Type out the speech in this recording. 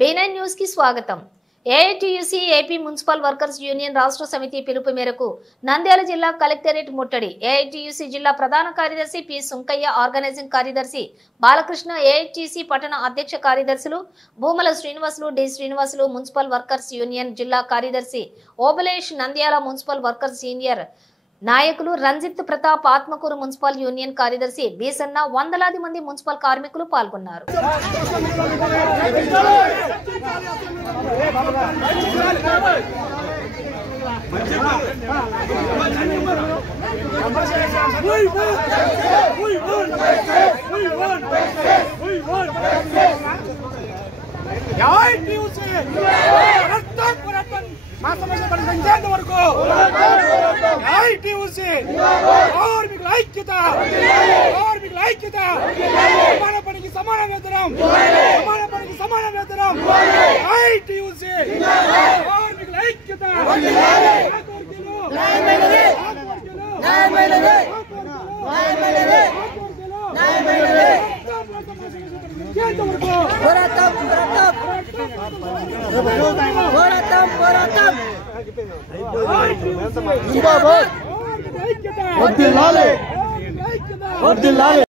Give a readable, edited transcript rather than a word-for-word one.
B9 news కి స్వాగతం। AITUC AP municipal workers union రాష్ట్ర సమితి పిలుపు మేరకు నంద్యాల జిల్లా కలెక్టరేట్ ముట్టడి। ఏఐటియుసి జిల్లా ప్రధాన కార్యదర్శి పి సుంకయ్య, ఆర్గనైజింగ్ కార్యదర్శి బాలకృష్ణ, ఏఐటియుసి పట్టణ అధ్యక్ష కార్యదర్శులు Bhumala Srinivasulu, D Srinivasulu, municipal workers union జిల్లా కార్యదర్శి Obalesh, Nandyal municipal workers senior నాయకులు రంజిత్ ప్రతాప్, ఆత్మకూరు మున్సిపల్ యూనియన్ కార్యదర్శి బీసన్న, వందలాది మంది మున్సిపల్ కార్మికులు పాల్గొన్నారు। जिंदाबाद।